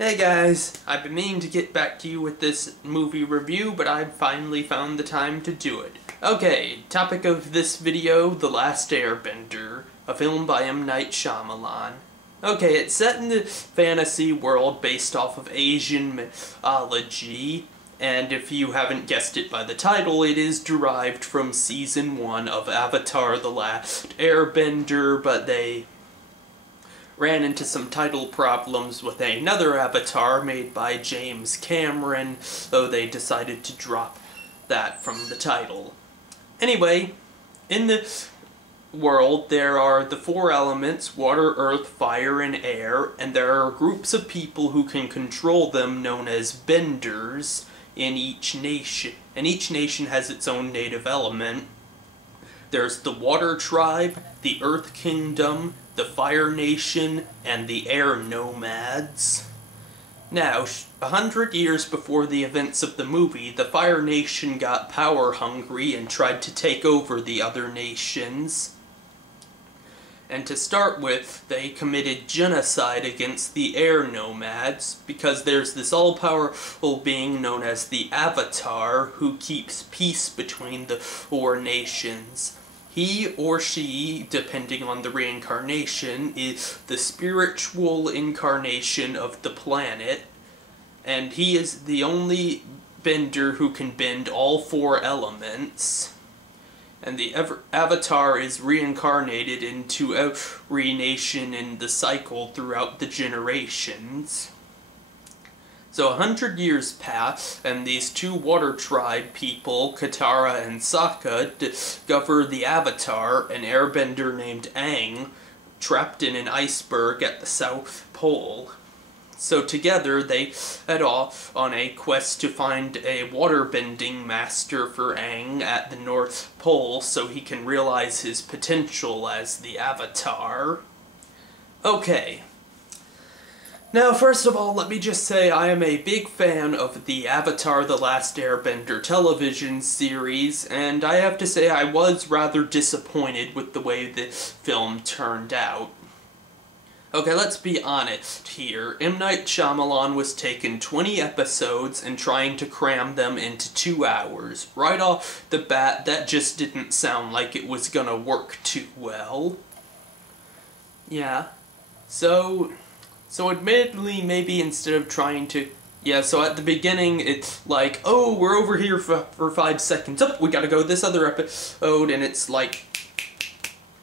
Hey guys, I've been meaning to get back to you with this movie review, but I've finally found the time to do it. Okay, topic of this video, The Last Airbender, a film by M. Night Shyamalan. Okay, it's set in the fantasy world based off of Asian mythology, and if you haven't guessed it by the title, it is derived from Season 1 of Avatar: The Last Airbender, but they ran into some title problems with another Avatar made by James Cameron, so they decided to drop that from the title. Anyway, in this world there are the four elements: water, earth, fire, and air, and there are groups of people who can control them known as benders in each nation, and each nation has its own native element. There's the Water Tribe, the Earth Kingdom, the Fire Nation, and the Air Nomads. Now, 100 years before the events of the movie, the Fire Nation got power hungry and tried to take over the other nations. And to start with, they committed genocide against the Air Nomads, because there's this all-powerful being known as the Avatar who keeps peace between the four nations. He or she, depending on the reincarnation, is the spiritual incarnation of the planet, and he is the only bender who can bend all four elements. And the Avatar is reincarnated into every nation in the cycle throughout the generations. So 100 years pass, and these two Water Tribe people, Katara and Sokka, discover the Avatar, an airbender named Aang, trapped in an iceberg at the South Pole. So together they head off on a quest to find a waterbending master for Aang at the North Pole so he can realize his potential as the Avatar. Okay. Now, first of all, let me just say I am a big fan of the Avatar: The Last Airbender television series, and I have to say I was rather disappointed with the way the film turned out. Okay, let's be honest here. M. Night Shyamalan was taking 20 episodes and trying to cram them into 2 hours. Right off the bat, that just didn't sound like it was gonna work too well. Yeah. So admittedly, maybe instead of trying to... Yeah, so at the beginning, it's like, oh, we're over here for 5 seconds. Oh, we gotta go this other episode, and it's like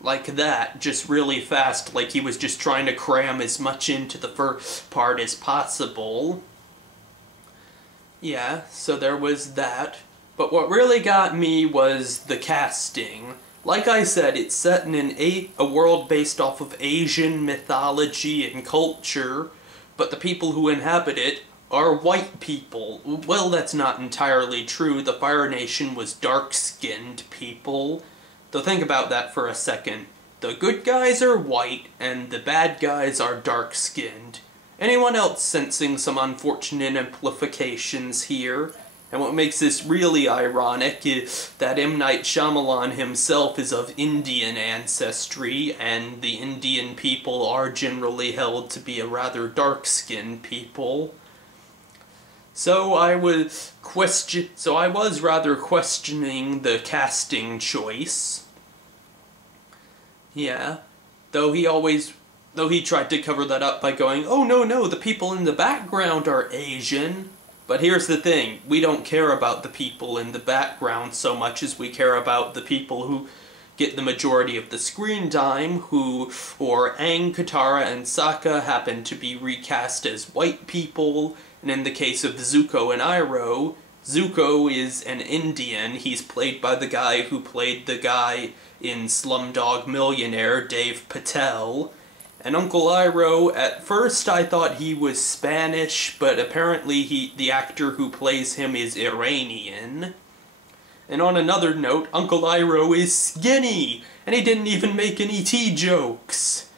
that, just really fast, like he was just trying to cram as much into the first part as possible. Yeah, so there was that. But what really got me was the casting. Like I said, it's set in a world based off of Asian mythology and culture, but the people who inhabit it are white people. Well, that's not entirely true. The Fire Nation was dark-skinned people. So think about that for a second. The good guys are white, and the bad guys are dark-skinned. Anyone else sensing some unfortunate implications here? And what makes this really ironic is that M. Night Shyamalan himself is of Indian ancestry, and the Indian people are generally held to be a rather dark-skinned people. So I was rather questioning the casting choice. Yeah, though he tried to cover that up by going, oh no, the people in the background are Asian. But here's the thing, we don't care about the people in the background so much as we care about the people who get the majority of the screen time, who, for Aang, Katara, and Sokka, happen to be recast as white people, and in the case of Zuko and Iroh, Zuko is an Indian. He's played by the guy who played the guy in Slumdog Millionaire, Dave Patel. And Uncle Iroh, at first I thought he was Spanish, but apparently the actor who plays him is Iranian. And on another note, Uncle Iroh is skinny, and he didn't even make any tea jokes.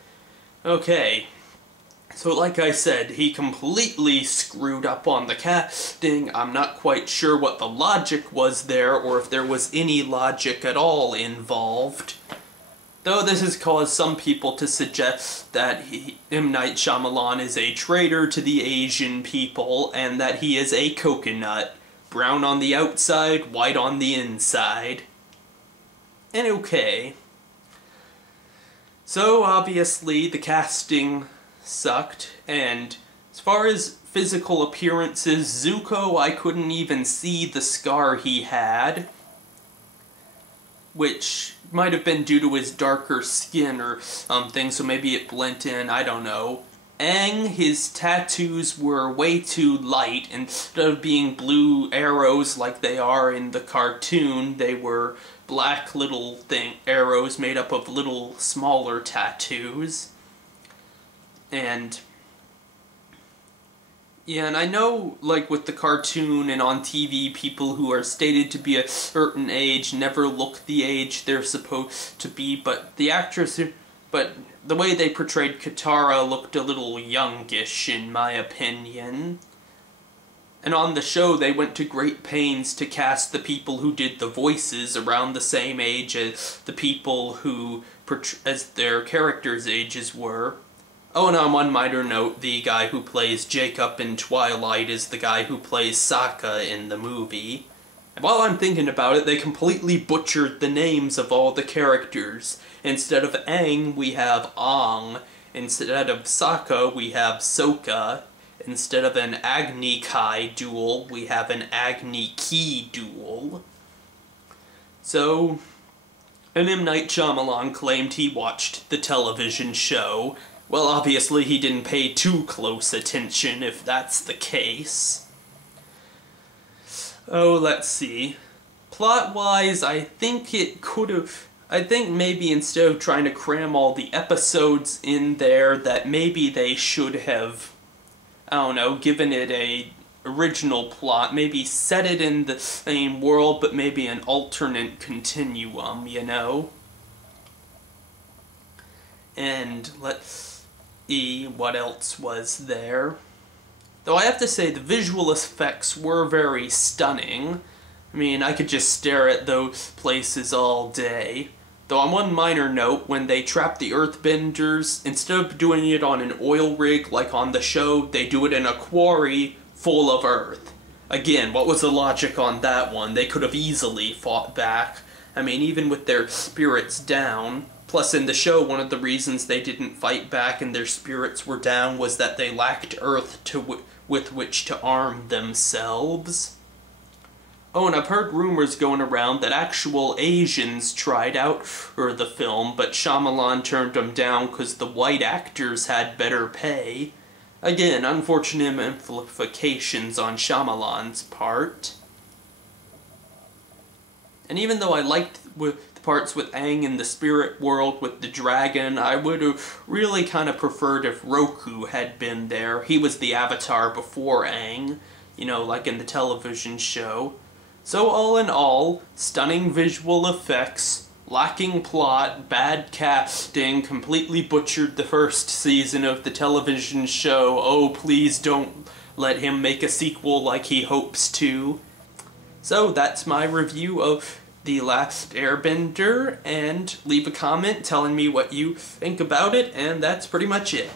Okay. So like I said, he completely screwed up on the casting. I'm not quite sure what the logic was there, or if there was any logic at all involved. Though this has caused some people to suggest that M. Night Shyamalan is a traitor to the Asian people, and that he is a coconut. Brown on the outside, white on the inside. And okay. So, obviously, the casting sucked, and as far as physical appearances, Zuko, I couldn't even see the scar he had, which might have been due to his darker skin or something, so maybe it blended in, I don't know. Aang, his tattoos were way too light. Instead of being blue arrows like they are in the cartoon, they were black little arrows made up of little smaller tattoos. And yeah, and I know, like, with the cartoon and on TV, people who are stated to be a certain age never look the age they're supposed to be, but the way they portrayed Katara looked a little youngish, in my opinion. And on the show, they went to great pains to cast the people who did the voices around the same age as the people who, as their characters' ages were. Oh, and on one minor note, the guy who plays Jacob in Twilight is the guy who plays Sokka in the movie. And while I'm thinking about it, they completely butchered the names of all the characters. Instead of Aang, we have Aang. Instead of Sokka, we have Sokka. Instead of an Agni Kai duel, we have an Agni Ki duel. So, and M. Night Shyamalan claimed he watched the television show. Well, obviously he didn't pay too close attention, if that's the case. Oh, let's see. Plot-wise, I think maybe instead of trying to cram all the episodes in there, that maybe they should have, I don't know, given it a original plot, maybe set it in the same world, but maybe an alternate continuum, you know? And let's see what else was there. Though I have to say, the visual effects were very stunning. I mean, I could just stare at those places all day. Though on one minor note, when they trap the Earthbenders, instead of doing it on an oil rig like on the show, they do it in a quarry full of earth. Again, what was the logic on that one? They could have easily fought back. I mean, even with their spirits down. Plus, in the show, one of the reasons they didn't fight back and their spirits were down was that they lacked earth with which to arm themselves. Oh, and I've heard rumors going around that actual Asians tried out for the film, but Shyamalan turned them down because the white actors had better pay. Again, unfortunate implications on Shyamalan's part. And even though I liked the parts with Aang in the spirit world with the dragon, I would have really kind of preferred if Roku had been there. He was the avatar before Aang, you know, like in the television show. So all in all, stunning visual effects, lacking plot, bad casting, completely butchered the first season of the television show. Oh, please don't let him make a sequel like he hopes to. So that's my review of The Last Airbender, and leave a comment telling me what you think about it, and that's pretty much it.